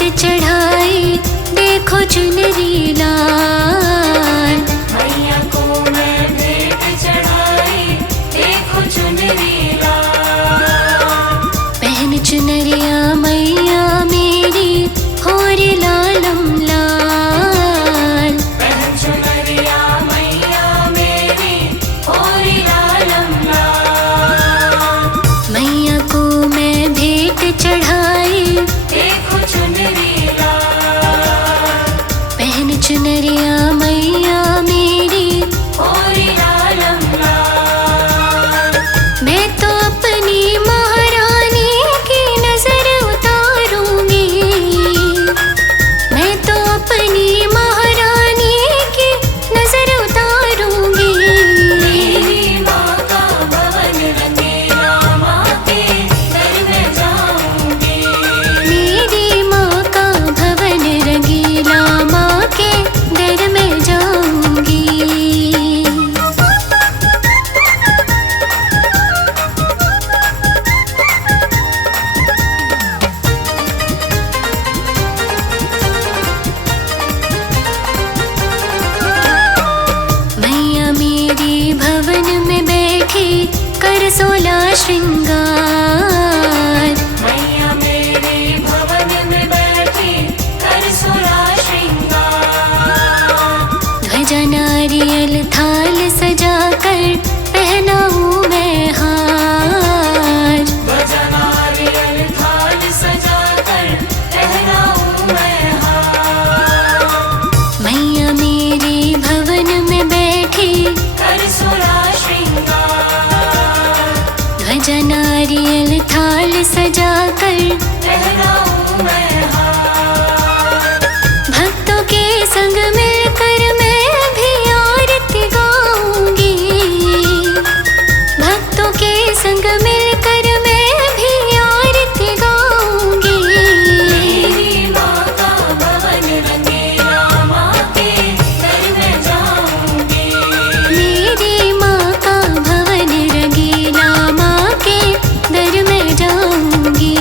भेंट चढ़ाई, देखो चुनरी लाल। मैया को मैं भेंट चढ़ाई, देखो चुनरी लाल। पहन चुनरिया मैया मेरी, होर लालम लाल। पहन चुनरिया मैया मेरी, होरी लालम लाल। मैया को मैं भेंट चढ़ाई, देखो चुनरी लाल। पहन चुनरिया मैया मेरी, होरी लालम लाल। मैं तो अपनी महारानी की नजर उतारूंगी। मैं तो अपनी महारानी की नजर उतारूंगी। मेरी माँ का भवन रंगीला, माँ के दर में जाऊंगी। मेरी माँ का भवन रंगीला, माँ के दर में जाऊंगी। मैया मेरी भवन में बैठी, कर 16 श्रृंगार। मैया मेरी भवन में बैठी, कर 16 श्रृंगार। ध्वजा नारियल थाल सजाकर, पहनाऊं मैं हार। ध्वजा नारियल थाल सजाकर, पहनाऊं मैं हार। मैया मेरी भवन में बैठी, कर 16 श्रृंगार। ध्वजा नारियल थाल सजाकर, पहनाऊं मैं हार। भक्तों के संग मिलकर मैं भी आरती गाऊंगी। भक्तों के संग मिलकर मैं भी आरती गाऊंगी। मेरी माँ का भवन रंगीला, माँ के दर में जाऊंगी। मेरी माँ का भवन रंगीला, माँ के दर में जाऊंगी।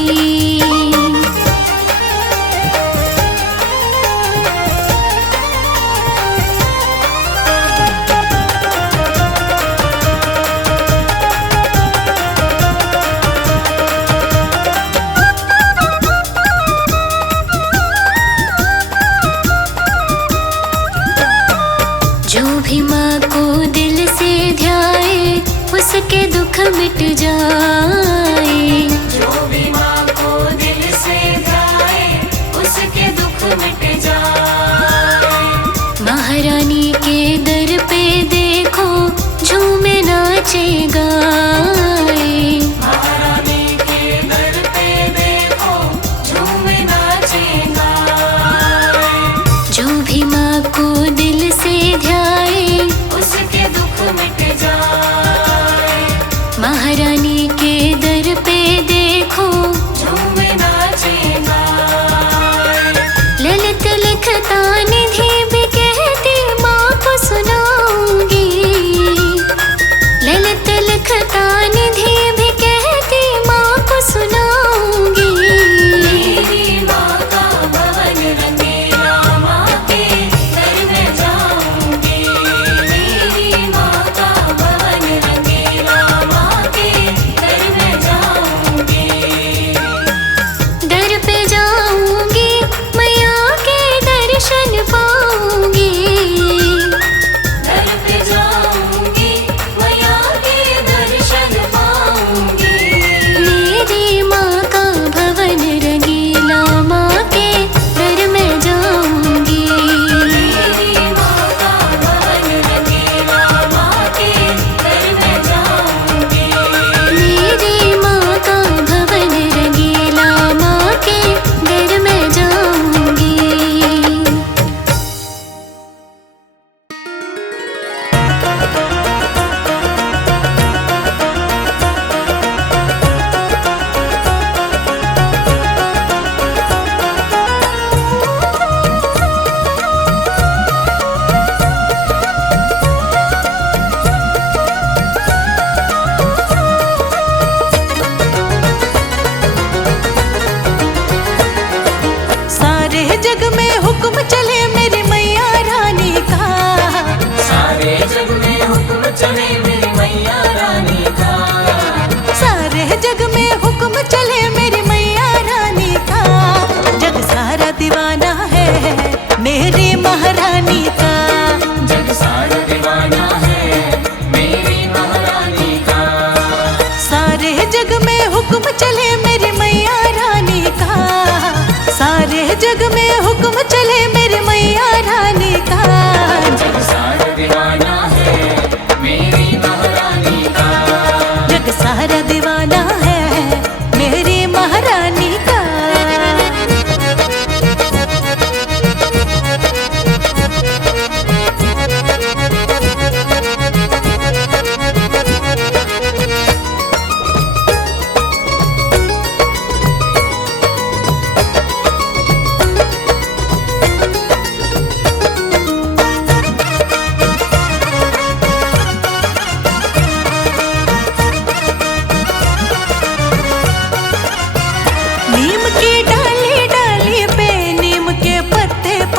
जो भी माँ को दिल से ध्याए, उसके दुख मिट जाए। जो भी माँ को दिल से ध्याए, उसके दुख मिट जाए। महारानी के दर पे देखो, झूमे नाचे गाए। महारानी के दर पे देखो, झूमे नाचे गाए। जो भी माँ को दिल से ध्याए, उसके दुख मिट जाए। महारानी के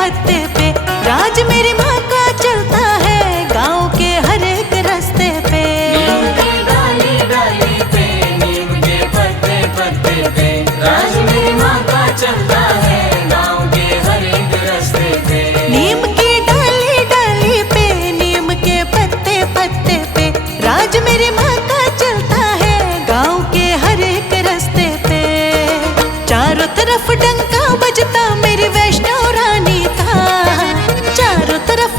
पत्ते पे राज मेरी माँ का चलता है गाँव के हर एक रास्ते पे। नीम की डाली डाली पे, नीम के पत्ते पत्ते पे, राज मेरी माँ का चलता है गाँव के हर एक रास्ते पे। नीम की डाली डाली पे, नीम के पत्ते पत्ते पे, राज मेरी माँ का चलता है गाँव के हर एक रास्ते पे। चारों तरफ डंका बजता मेरी वैष्णो रानी का, चारों तरफ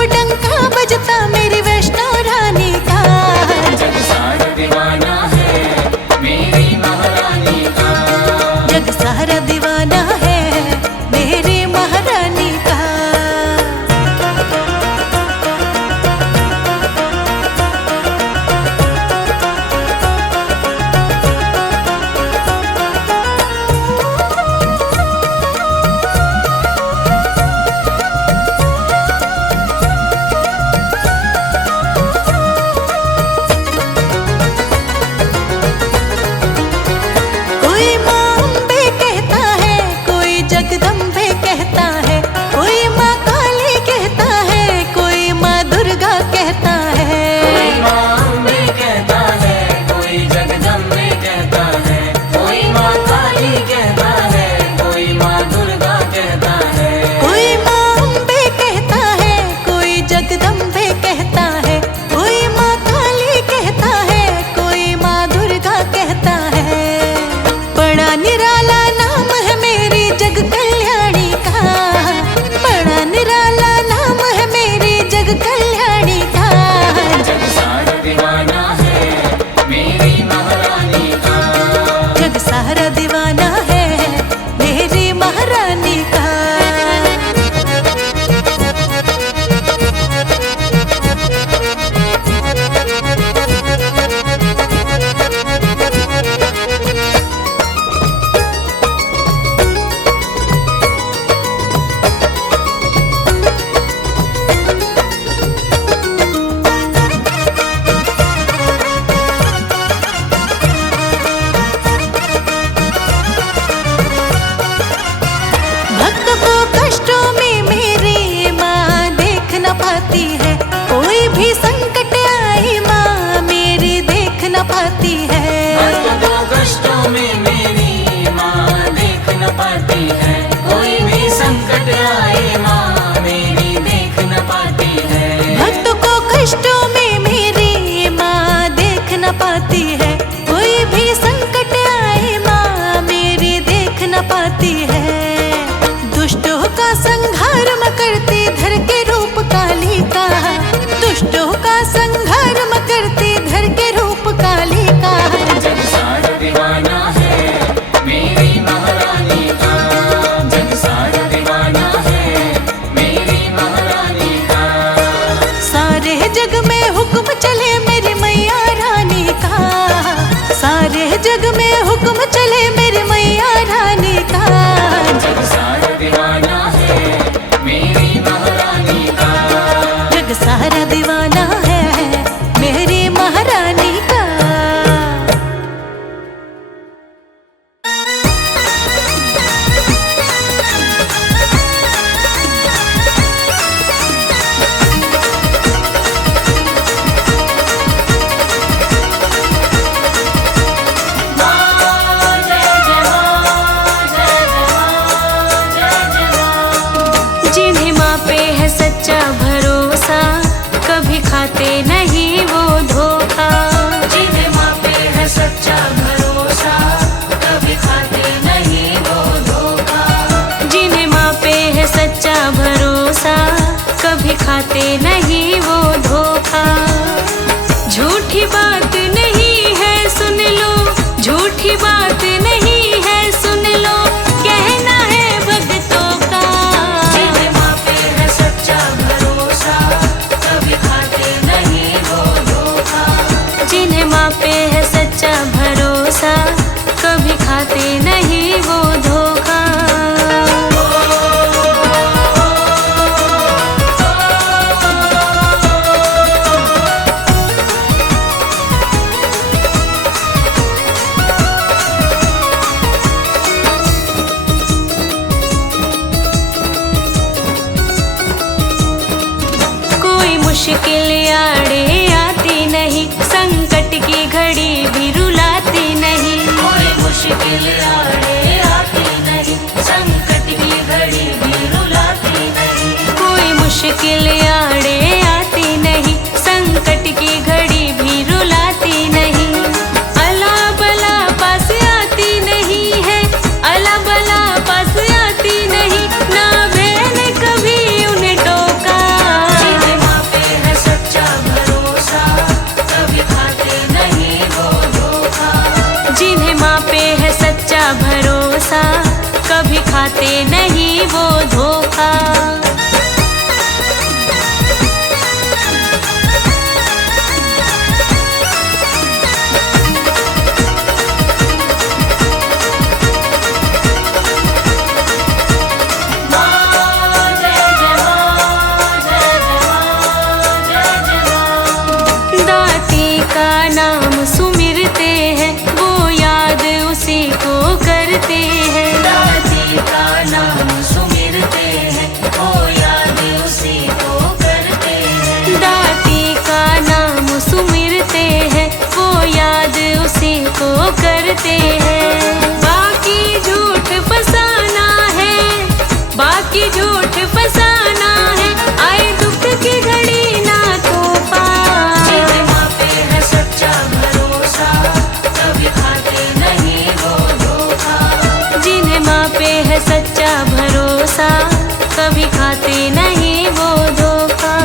मुश्किल आड़े आती नहीं, संकट की घड़ी भी रुलाती नहीं। कोई मुश्किल आड़े आती नहीं, संकट की घड़ी भी रुलाती नहीं। कोई मुश्किल आड़े आती नहीं, संकट की घड़ी भी रुलाती नहीं। अला बला पास आती नहीं है, अला बला पास आती नहीं, ना मैंने कभी उन्हें टोका। जिन्हें माँ पे है सच्चा भरोसा, कभी खाते नहीं वो धोखा। जिन्हें माँ पे है सच्चा भरोसा, कभी खाते नहीं वो धोखा। दाती का नाम सुमिरते हैं, वो याद उसी को करते हैं। दाती का नाम सुमिरते हैं, वो याद उसी को करते हैं। दाती का नाम सुमिरते हैं, वो याद उसी को करते हैं। बाकी झूठ फसाना है, बाकी झूठ फसाना है, आए दुख की घड़ी ना तोपा। जिन्हें माँ पे है सच्चा भरोसा, कभी खाते नहीं वो धोखा। जिन्हें माँ पे है सच्चा भरोसा, कभी खाते नहीं वो धोखा।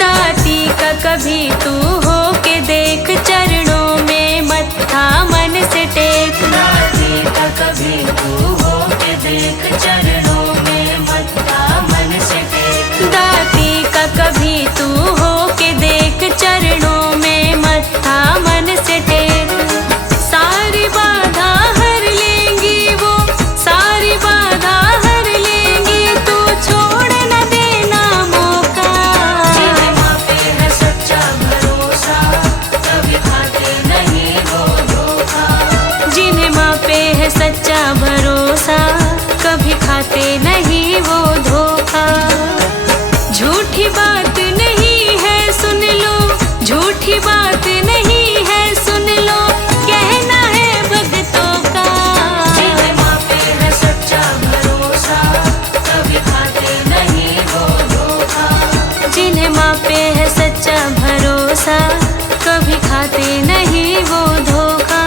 दाती का कभी तू हो के देख, चरणों में मत्था मन से टेक। दाती का कभी तू हो के देख, चरणों में मत्था मन से टेक। दाती का कभी तू हो के देख, चरणों में मत्था मन से टेक। सारी बाधा हर लेंगी वो, सारी बाधा हर लेंगी, तू छोड़ न देना मौका। जिन्हें माँ पे है सच्चा भरोसा, कभी खाते नहीं वो धोखा। जिन्हें माँ पे है सच्चा भरोसा, कभी खाते नहीं वो धोखा। झूठी बात नहीं है सुन लो, झूठी बात नहीं है सुन लो, कहना है भक्तों का। जिन्हें माँ पे है सच्चा भरोसा, कभी खाते नहीं वो धोखा। जिन्हें माँ पे है सच्चा भरोसा, कभी खाते नहीं वो धोखा।